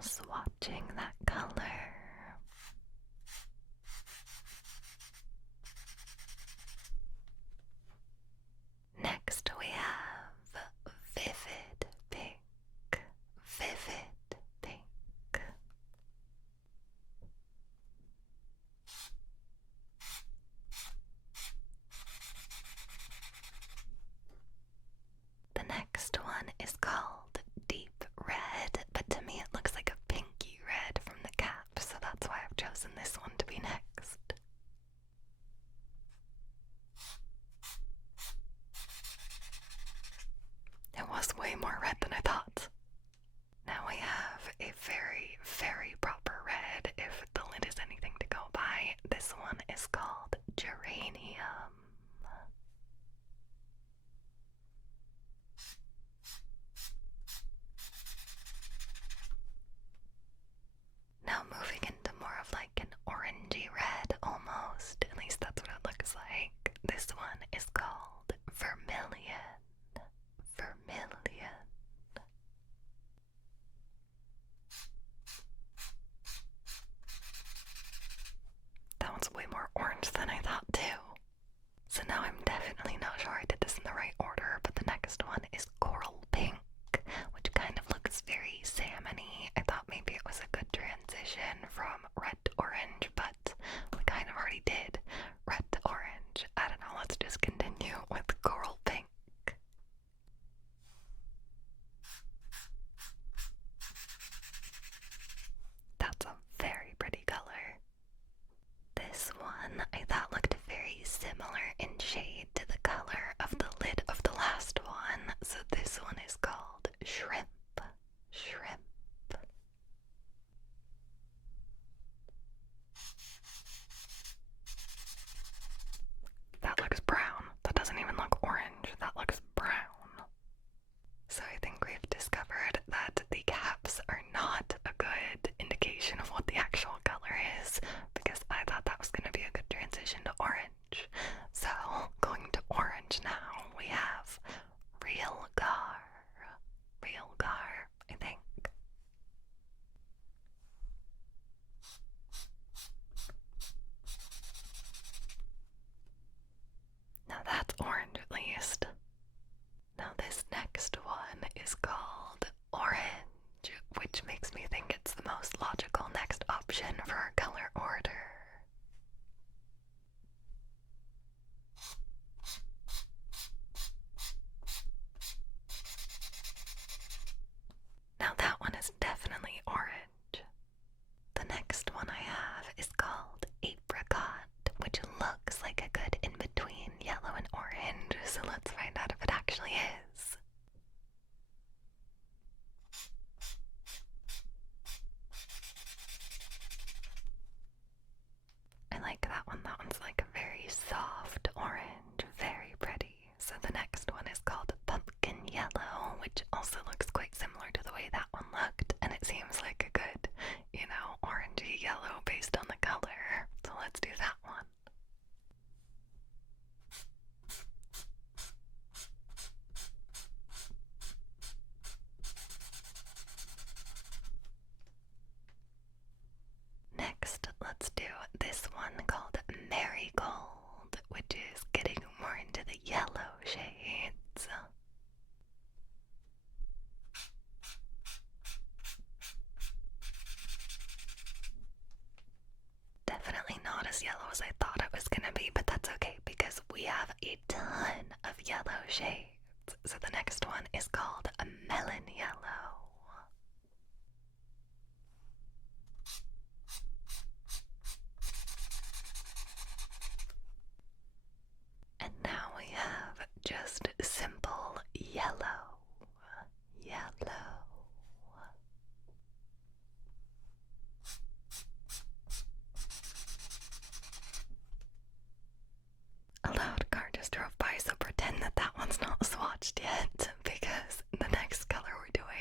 swatching that color. Next we have Vivid Pink. Vivid Pink. The next one is called Deep Red, but to me it looks like a pinky red from the cap, so that's why I've chosen this one to be next. It was way more red than I thought. Now we have a very, very proper red, if the lid is anything to go by. This one is called Geranium. Now moving into more of like an orangey red almost, at least that's what it looks like. This one is called Vermilion. Vermilion. That one's way more orange than I thought too. So now I'm definitely not sure I did this in the right order, but the next one is Coral Pink, which kind of looks very salmony. I thought maybe it was a good transition from red to orange, but we kind of already did red to orange. I don't know, let's just continue with Coral Pink. That's a very pretty color. This one I thought looked very similar in shade to the color of the lid of the last one, so this one is called Shrimp. Shrimp. That looks brown. That doesn't even look orange. That looks brown. So I think we've discovered that the caps are not a good indication of what the actual color is, because I thought that was going to be a good transition to orange. So going to orange now, we have Real Gar. Real Gar, I think. Now that's orange at least. Now this next one is called Orange, which makes me think it's the most logical next option for our color order. Now that one is definitely orange. The next one I have is called Apricot, which looks like a good in-between yellow and orange, so let's find out if it actually is. I like that one. That one's like a very soft orange, very pretty. So the next one is called Pumpkin Yellow, which also looks quite similar to the way that one looked, and it seems like a good, orangey yellow based on the color. So let's do that one. Next, let's do this one called Marigold, which is getting more into the yellow shades. Definitely not as yellow as I thought it was gonna be, but that's okay because we have a ton of yellow shades. So the next one is called a Melon Yellow. And now we have just simple yellow. Yellow. A loud car just drove by, so pretend that that one's not swatched yet, because the next color we're doing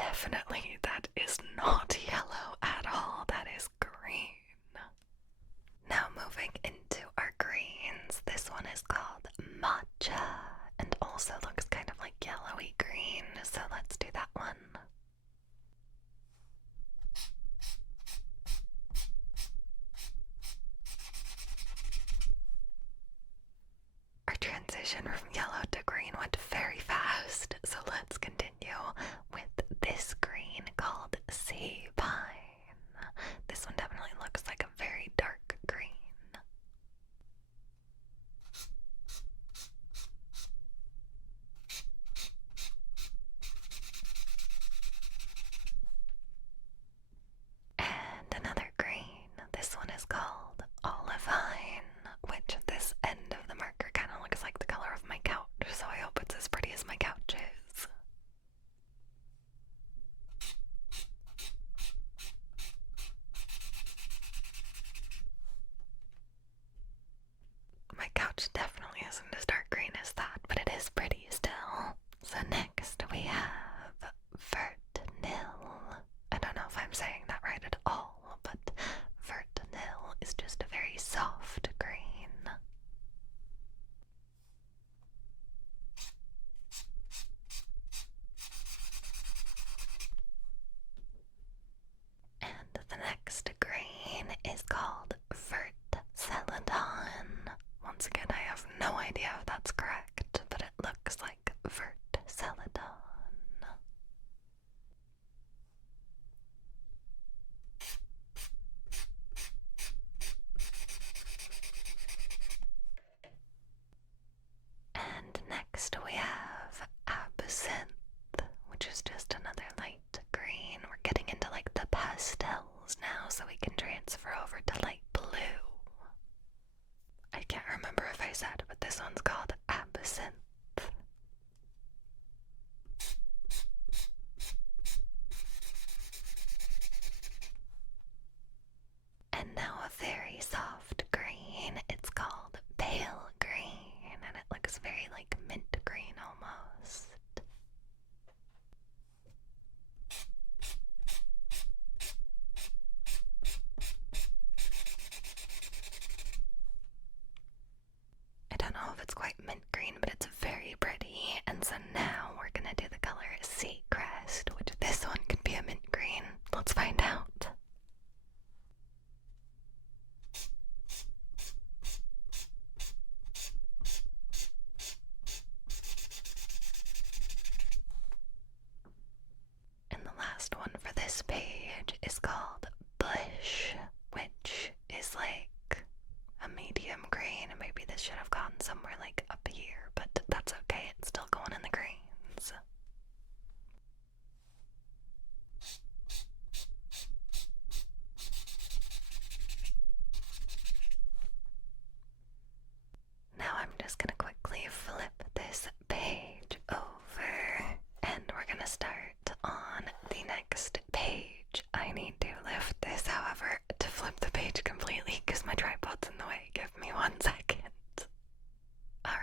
definitely, that is not yellow at all. That is green. Now moving into our greens. This one is called matcha and also looks kind of like yellowy green. So let's do that one. Our transition from yellow to green went very fast, so let's continue with this green called sea pine. This one definitely looks like a very dark green. And another green. This one is called olivine, which this end of the marker kind of looks like the color of my couch, so I hope it's as pretty as my couch is. My couch definitely isn't as dark green as that, but it is pretty still. So next we have vertanil. I don't know if I'm saying that right at all, but vertanil is just a very soft green. And the next green is called vert celadon. Once again, I have no idea if that's correct, but it looks like vert celadon. And next we have absinthe, which is just another light green. We're getting into like the pastels now, so we can transfer over to light blue. I can't remember if I said, but this one's called absinthe. And now a very soft green. It's called pale green, and it looks very like mint green almost. I don't know if it's quite mint green, but it's very pretty. And so now we're gonna do the color Sea Crest, which this one could be a mint green. Let's find out. And the last one for this page is called Bush, which is like a medium green. Maybe this should have gone somewhere like up here, but that's okay. It's still going in the greens. Now I'm just gonna quickly flip this page over, and we're gonna start on the next page. I need to lift this, however, to flip the page completely because my tripod's in the way. Give me 1 second. Alright,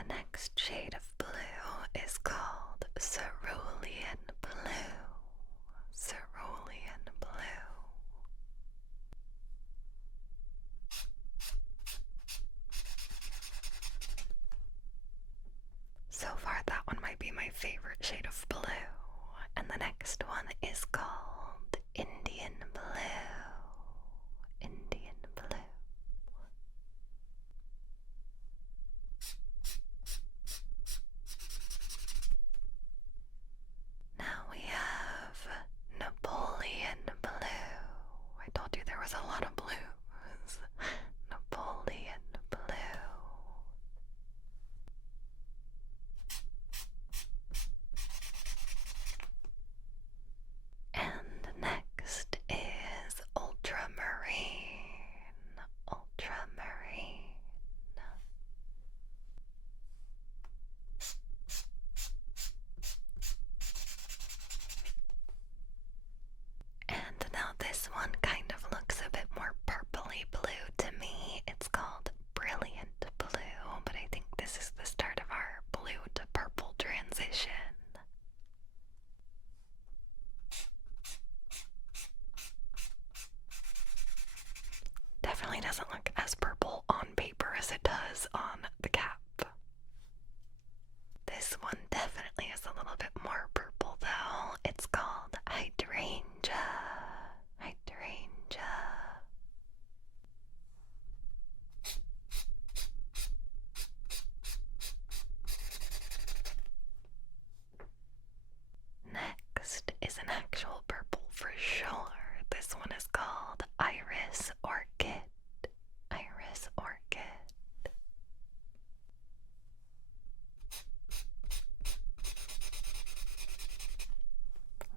The next shade of blue is called cerulean blue. Cerulean blue. So far, that one might be my favorite shade of blue. And the next one is called Indian blue. Indian blue. Now we have Napoleon blue. I told you there was a lot of blues. Napoleon blue. And next is ultramarine. Ultramarine. And now this one kind of looks a bit more purpley blue to me. It's called Brilliant Blue, but I think this is the start of our blue to purple transition. Definitely doesn't look as purple on paper as it does on the cap. This one definitely is a little bit more purple though. It's called Hydrangea. Hydrangea. Next is an actual purple for sure. This one is called Iris Orchid. Iris Orchid.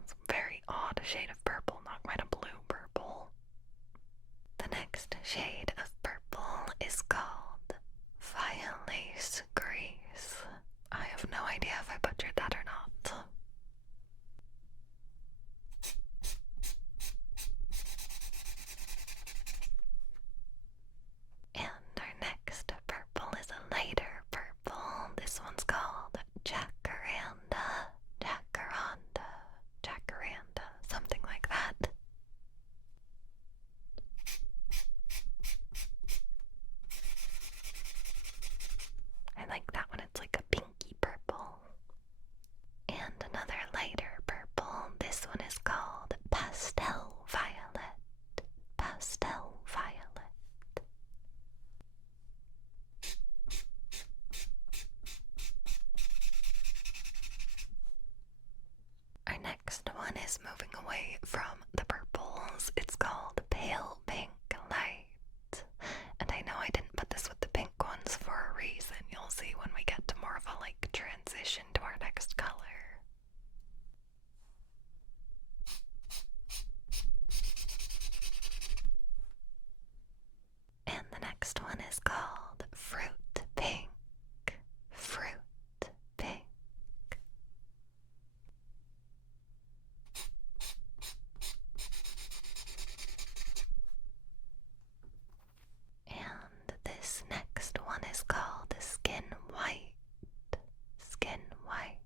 It's a very odd shade of purple, not quite a blue purple. The next shade of purple is called Violace Grease. I have no idea if I butchered that or not. And our next purple is a lighter purple. This one's called Jacaranda. Jacaranda. Jacaranda. Something like that. I like that one. It's like a pinky purple. And another lighter purple. This one is called Pastel Violet. Pastel Violet. Our next one is moving away from the purples. It's called Pale Pink Light. And I know I didn't put this with the pink ones for a reason. You'll see when we get to more of a transition to our next color. And the next one is called Fruit Pink. Fruit Pink. And this next one is called Skin White. Skin White.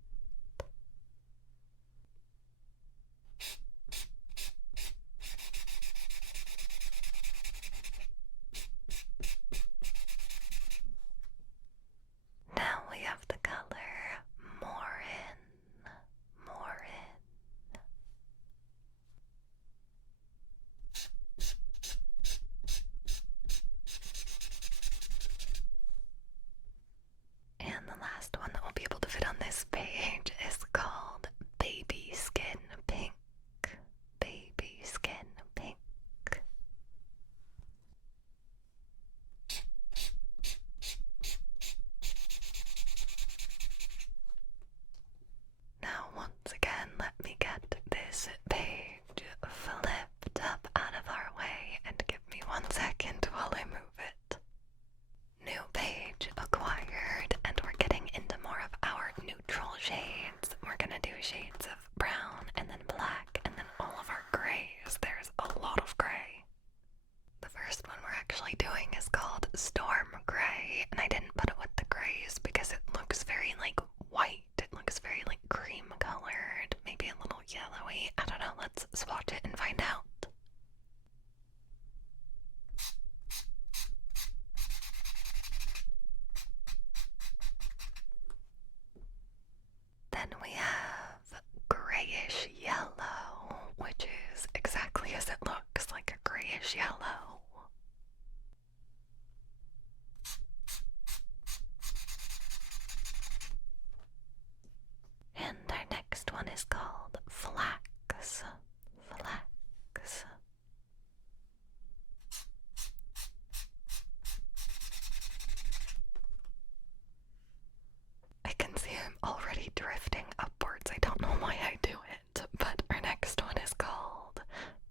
I'm already drifting upwards. I don't know why I do it, but our next one is called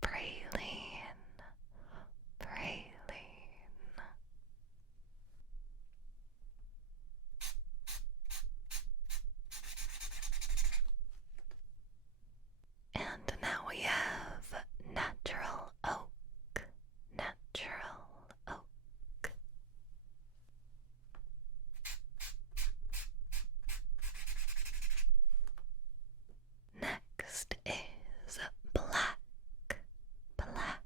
Praline. Praline. And now we have Natural Oak. Natural Oak. Next is Black. Black.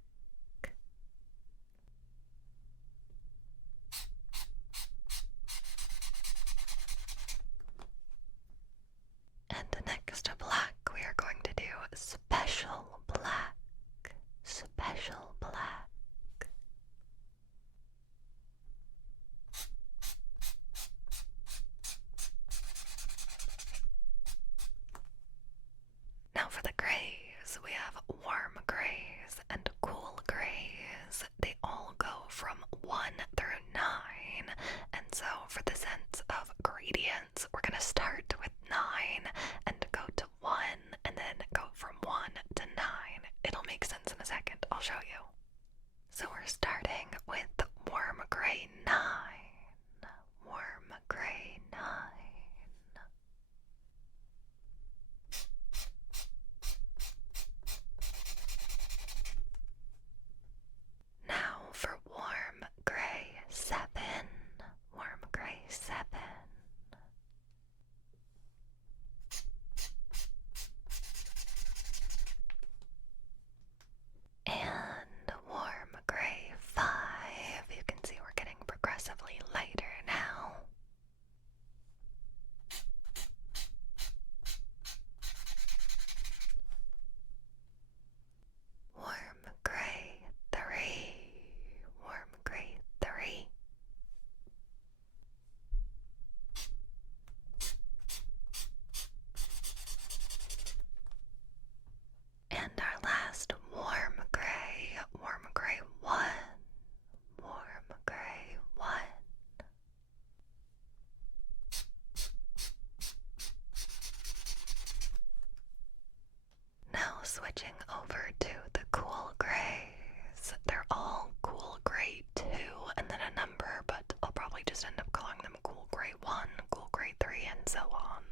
And next to black, we are going to do Special Black. Special Black. Now for the grays, we have warm grays and cool grays. They all go from 1 through 9. And so for the sense of gradients, we're going to start with 9 and go to 1 and then go from 1 to 9. It'll make sense in a second. I'll show you. So we're starting with warm gray 9. Warm gray 9. Now for warm gray 7. Warm gray 7. And warm gray 5. You can see we're getting progressively lighter now. Warm gray 3. Warm gray 3. And our last warm gray 1. Warm gray 1. Now switching over to the cool grays. They're all cool gray 2 and then a number, but I'll probably just end up calling them cool gray 1, cool gray 3, and so on.